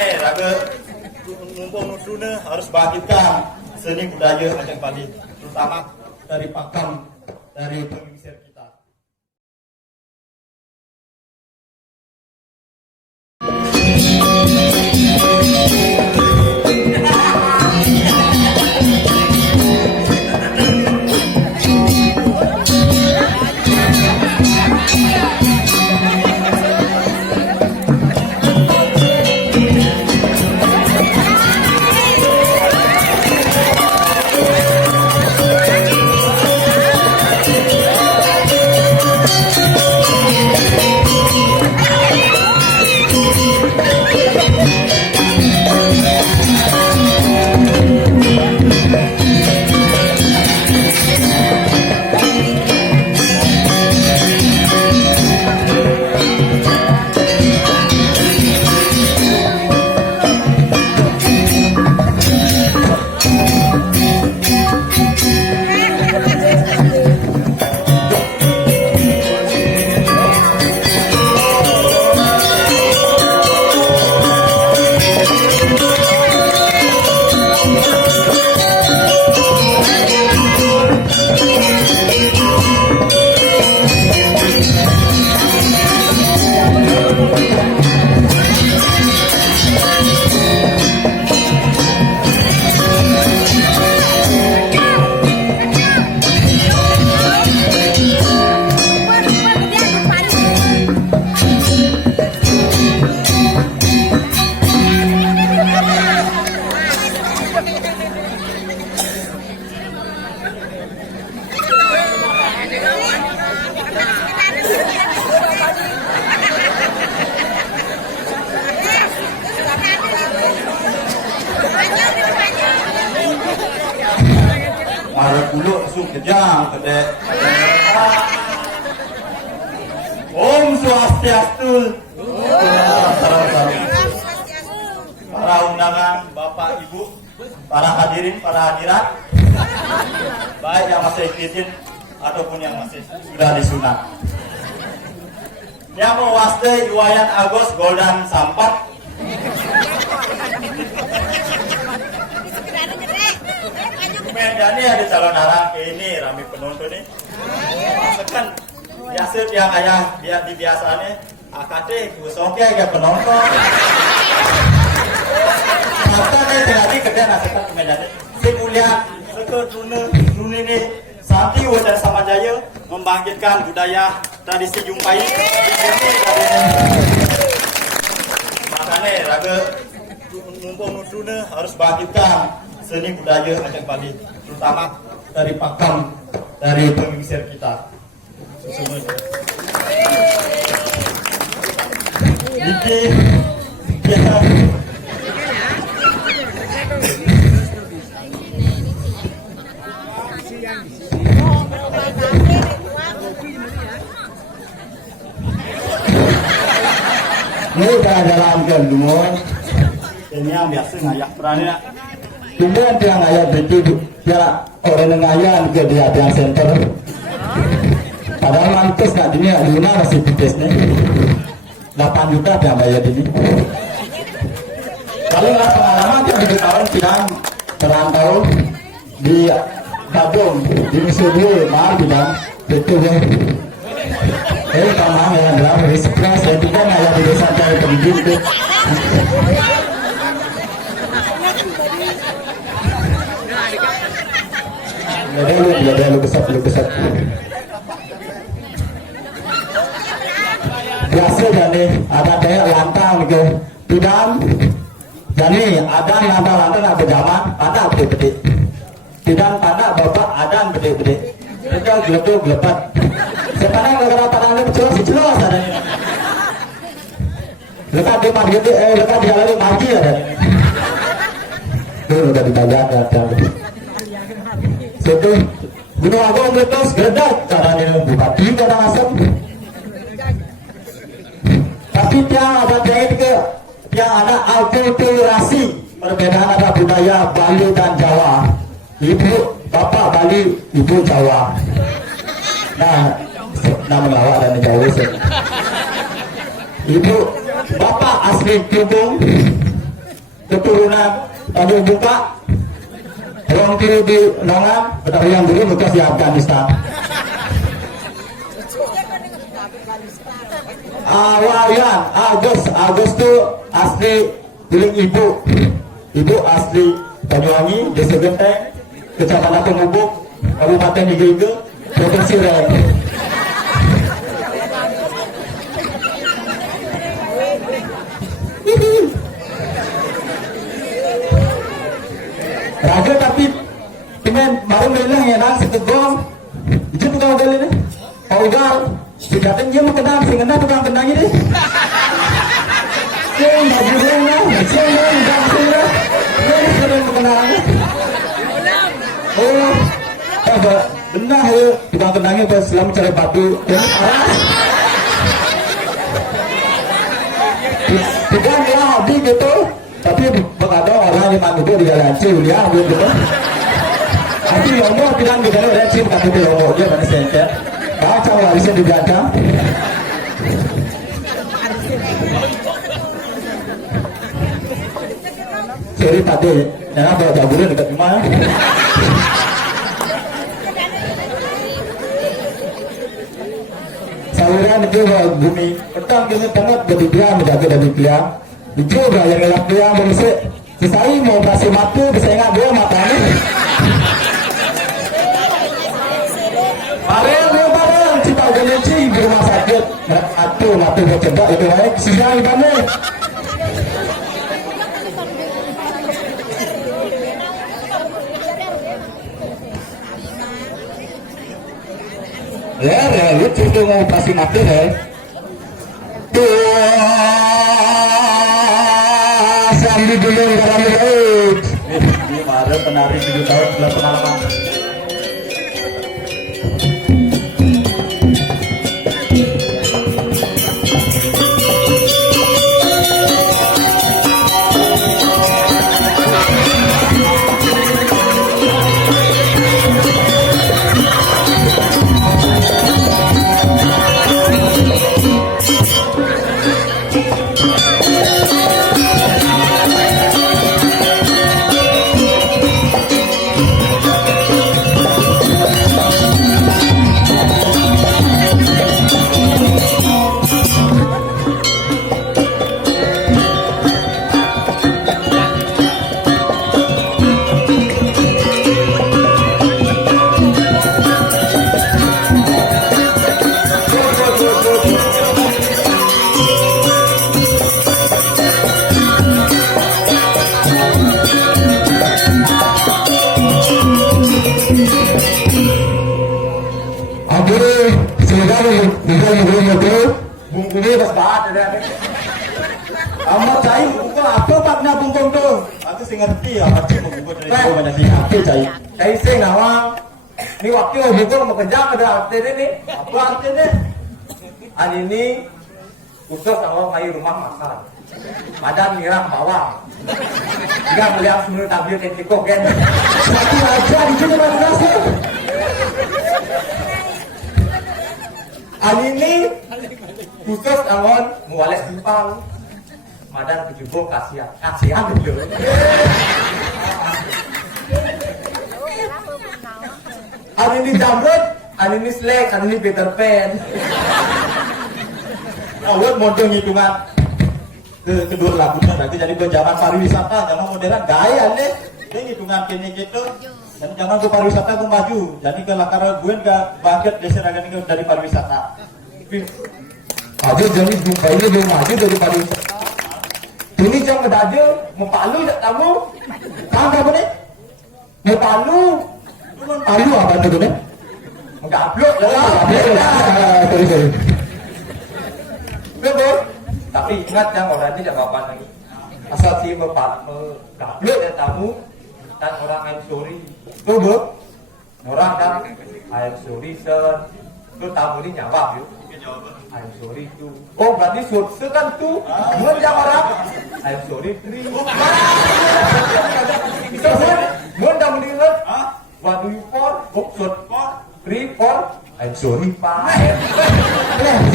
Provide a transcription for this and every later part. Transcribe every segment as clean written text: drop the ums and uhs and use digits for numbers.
makanya raga numpang nuduna harus bangkitkan seni budaya Aceh Bali, terutama dari pakem, dari pengisir kita. Para dulu su kejang kedek. Om Swastiastu. Para undangan Bapak Ibu, para hadirin, para hadirat, baik yang masih izin ataupun yang masih sudah disunat. Yang mewaste Iwayan Agos Goldan Sampat. Jadi ada calon arah ini rame penonton nih. Masakan biasa dia kayak dia di biasanya AKT kusoke kayak penonton. Makanya jadi kerja nasekan kemedane. Si mulia seke dunia ini Santi Wajar Sama Jaya membangkitkan budaya tradisi Jumpai. Makanya raga numpang nuduna harus bangkitkan seni budaya Aceh Bali, terutama dari pakem, dari pengisir kita. Semuanya. Iki, ya. Ini udah jalan ke Dumor. Ini yang biasa ngayak perannya. Kemudian dia ngayat begitu, dia orang ngayan ke dia center. Padahal mantus nak dunia Luna masih tipis nih. 8 juta dia bayar ini. Kalau nggak pengalaman dia di tahun sidang perantau di Badung di Musuh mahal bilang betul ya. Kamar yang dalam risiko saya tidak ngayat di desa cari pendidik. Ada lu besar. Biasa jadi ada kayak lantang gitu. Tidak. Jadi ada lantang ada berjaman, ada gede-gede. Tidak pada bapak ada gede-gede. Mereka gelepat. Sekarang negara padang ini jelas ada ini. Lekat di margin lekat di jalan margi ada. Itu udah dibayar dan itu Gunung Agung meletus geledak caranya bupati kadang asap. Tapi tiang ada jahit ke tiang ada akulturasi perbedaan ada budaya Bali dan Jawa. Ibu bapak Bali, ibu Jawa. Nah melawak dan Jawa sih. Ibu bapak asli Tubung, keturunan tamu buka ruang kiri di Nongan, yang dulu bekas di Afghanistan. Awayan Agus tuh asli Biling ibu asli Banyuwangi, Desa Genteng, Kecamatan Pemubuk, Kabupaten Iga, Provinsi Riau. Raja tapi dengan baru bilang ya nang setegong itu tukang ugal ini ugal sikatin dia mau kenal sehingga tukang kenang ini yang baju dia nang yang ugal sehingga yang sering mengenal oh apa benar ya tukang kenangnya pas selama cari batu dan tidak dia hobi gitu tapi berkata orang yang mampu di jalan cil ya gitu tapi lomo tidak di jalan ada cil tapi di lomo dia mana senter baca warisnya di belakang seri tadi jangan bawa jaburan dekat rumah saluran itu bumi petang ini tengah jadi dia menjaga dari dia juga yang ngelak dia berisik sisai mau kasih matu bisa ingat dia matanya bareng cita geneci di rumah sakit matu mau coba itu baik sisai kamu ya lucu tuh mau kasih matu ya sambil dulu dalam laut ini ada penari 7 tahun belum pengalaman bungkungnya bas banget ada amat cai bungkung apa paknya bungkung tuh aku sih ngerti ya apa sih bungkung dari aku mana sih apa cai sih ngawang ini waktu bungkung mau kerja ada artinya nih apa artinya ini usul sama kayu rumah makan madan mirang bawang jika melihat semua tabir tetiko kan satu aja di sini mana sih ini khusus awon mualek simpang madan kejubung kasihan gitu ini jamrut ini slek ini Peter Pan awet model hitungan kedua lagunya nanti jadi zaman pariwisata zaman modern gaya deh ini hitungan kini gitu dan jangan ke pariwisata ke maju jadi ke lakar gue nggak bangkit desa raga dari pariwisata maju jadi ini belum maju dari pariwisata ini jangan ngedaju mau palu tak tahu apa nih mau palu apa itu nih nggak upload sorry betul tapi ingat yang orangnya jangan apa lagi asal sih upload ya tamu dan orang I'm sorry tuh bu orang kan I'm sorry sir tuh tamu ini nyawab yuk I'm sorry tuh oh berarti surse kan tuh bukan yang orang I'm sorry three bukan dah melihat what do you for short for three for I'm sorry five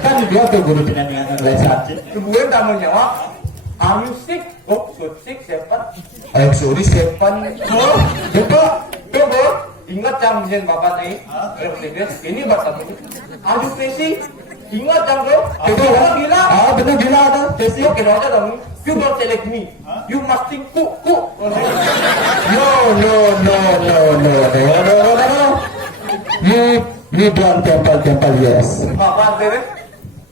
kan dia tuh guru dengan lesan kemudian tamu nyawab Are you sick? Oh, so sick seven. Sorry seven. Oh, betul. Coba ingat jam jen bapak nih. Ini bapak ini. Are you crazy? Ingat jam bro. Betul gila. Betul gila ada. Crazy oke aja dong. You don't select me. You must think cook. No. You don't temple yes. Bapak beres.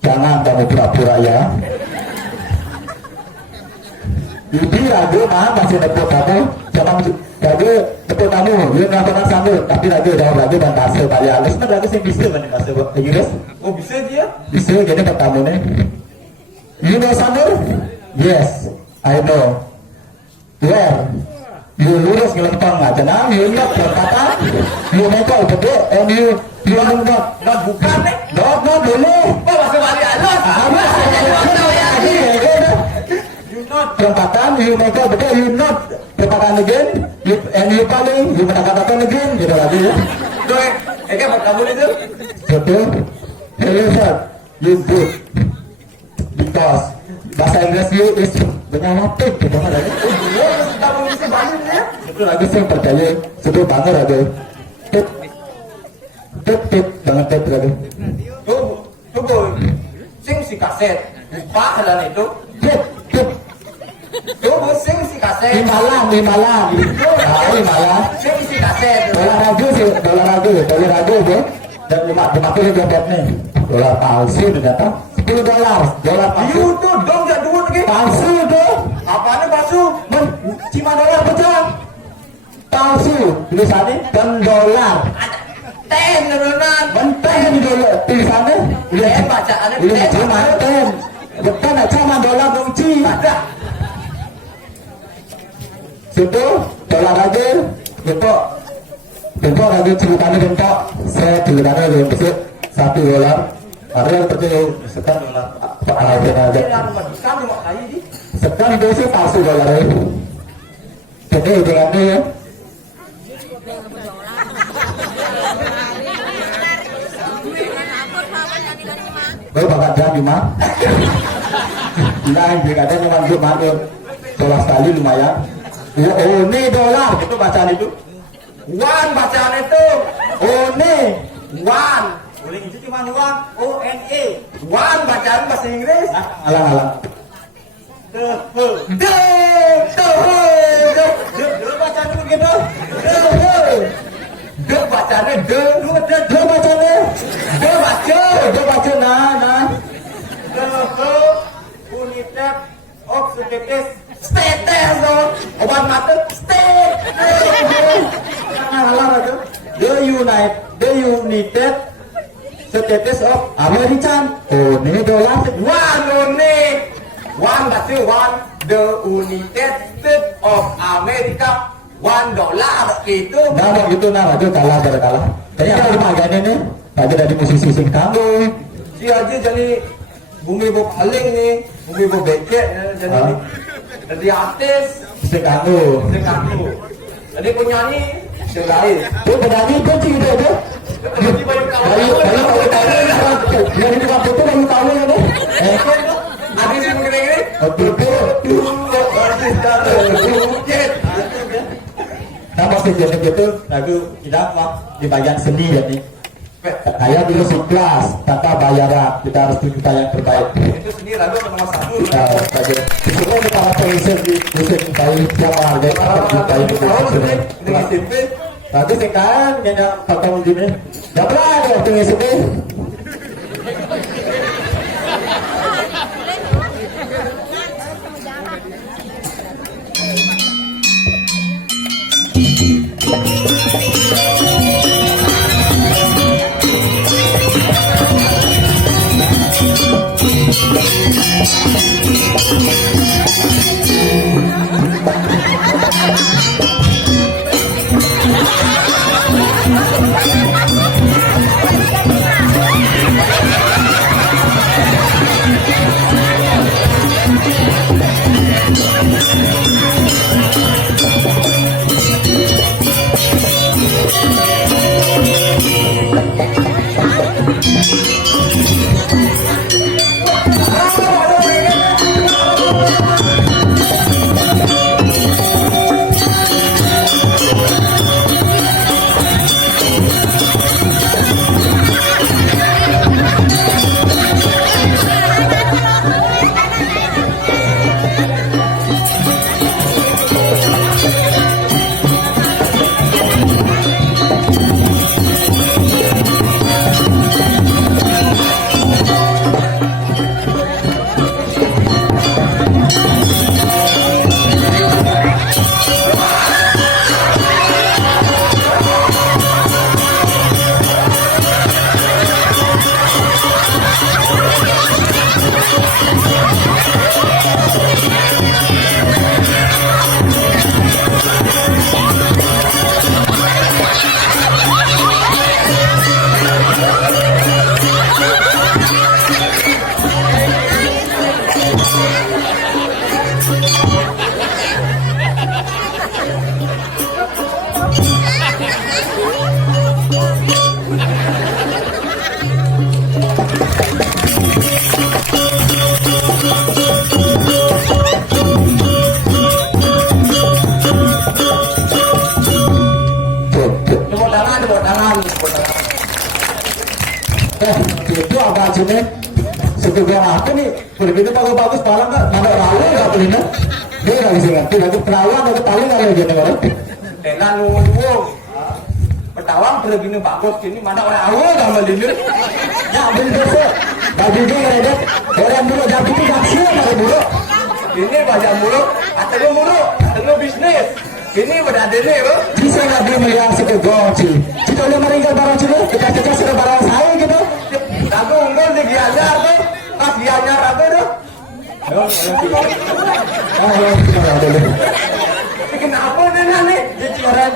Jangan kamu pura-pura ya. Ibu ragu masih nepuk kamu. Jangan ragu nepuk kamu. You nggak pernah sambut. Tapi ragu jawab ragu dan kasih Pak ya. Lihat ragu sih bisa kan kasih Pak. Inggris. Oh bisa dia? Bisa gini pertama nih. You know sambut? Yes, I know. Where? You lurus ngelempang aja nah. You not perkataan. You make all betul. And you not bukan nih. Not dulu. Oh masih balik halus. Perempatan, you make up betul, you not perempatan again, and you paling, you menakatakan again, gitu lagi ya. Tuh, buat kamu itu. Betul. Hey, sir, you good, because bahasa Inggris you is benyawatik, gitu kan lagi. Kamu bisa balik ya? Itu lagi saya percaya, sebut banget lagi. Tip banget tip lagi. Tunggu, sing si kaset, lupa halan itu. Tip. Tunggu, sing si kaset. Di malam. Di malam. Sing si kaset. Dolar ragu itu. Dan dimakai jempet nih. Dolar palsu ternyata. $10. Dolar palsu. You tuh dong gak duit lagi. Palsu tuh. Apaan palsu? Cuma dolar pecah. Palsu. Tulisannya dan dolar. Ten nerunan. Benteng dolar. Tulisannya. Ten bacaannya ten. Cuma ten. Bukan cuma dolar kunci. Ada. Situ dolar aja. Bentuk lagi celukannya bentuk. Saya celukannya belum besar. $1. Ada yang percaya sekarang dolar. Aja. Sekarang itu sih palsu dolarnya. Jadi hitungannya ya. Bapak jangan cuma. Nah, jika ada cuma cuma dolar sekali lumayan. Oh, ini dolar itu bacaan itu. One bacaan itu. Oh, ini One. Boleh itu cuma one. O-N-E. One bacaan bahasa Inggris. Alang. De bacaan begitu. De bacaannya de bacanya. De Baca nah. United Oxidative Status dong. Obat mata Alang aja. The United States of America. Oh, ini dolar. One berarti one. The United States of America. $1 gitu. Nah, gitu nah, itu kalah. Jadi kalau dimagane nih, tadi dari musisi sing tangguh. Si aja jadi bumi bo paling nih, bumi bo becek jadi artis Sing tangguh. jadi penyanyi yang lain. Tuh penyanyi kunci gitu aja. Jadi baru tahu. Yang di waktu itu baru tahu ya deh. Habis yang gini-gini. Nah pasti jadi gitu, lagu tidak mau di bagian seni ya nih. Kayak dulu si kelas tanpa bayaran, kita harus tunjukkan yang terbaik. Itu sendiri lagu nomor 1. Nah, saja. Semua ini para pengisi di musim bayi yang menghargai para bayi di musim ini. Tadi sekarang nyanyi pakai begini. Gak pernah ada waktu ngisi ini. juga apa nih? Begitu bagus-bagus barang kan, mana rawa nggak beli nih? Dia lagi sih ngerti, lagi perawan, lagi paling nggak lagi nih orang. Tenan nunggu. Petawang begini bagus, ini mana orang awal nggak beli nih? Ya beli deh, bagi dia ngeredek, orang dulu jadi itu jaksi mana dulu? Ini baca mulu, atau mulu, atau bisnis. Ini pada ada nih, bro. Bisa nggak dia melihat sekegoci? Kita udah meninggal barang sini, kita sudah barang saya gitu. Aku unggul di gianyar tuh, pas gianyar aku tuh. Oh, kita ada dulu. Kenapa nih? Jadi orang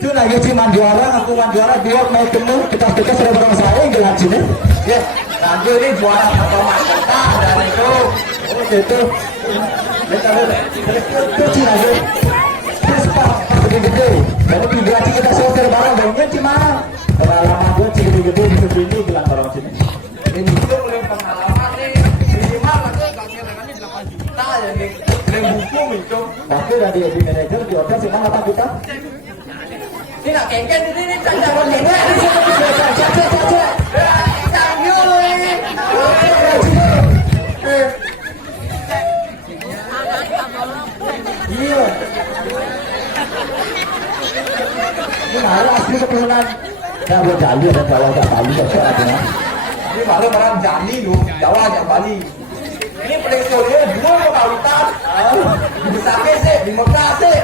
itu lagi cuma juara, aku juara dua mau temu, kita sudah barang saya gelar sini. Ya, lagi ini juara pertama kita dan itu. Oh gitu. Itu sih lagi. Terus pak gede-gede, kalau migrasi kita sortir barang banyak cuma pengalaman gue gede-gede di sini gelar barang sini. Ini tuh mulai pengalaman nih, minimal nanti ganti 8 juta ya nih, mulai buku itu. Tapi dari di manajer di order cuma 8 juta. Ini nggak kengken ini jangan ini. Iya. Ini malu asli keturunan. Ya buat Jali ada Jawa ada Bali ada. Ini malu orang Jali lu, Jawa aja Bali. Ini paling sore dua kualitas. Di Sake sih, di Mekah sih.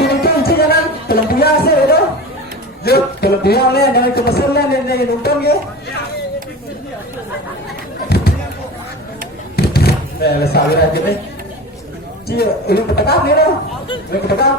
Nonton sih kan, belum punya sih itu. Jep, belum punya nih, dari ke Mesir nih, nih nonton ya. Sawir aja nih. Cie, ini ketekap nih loh. Ini ketekap.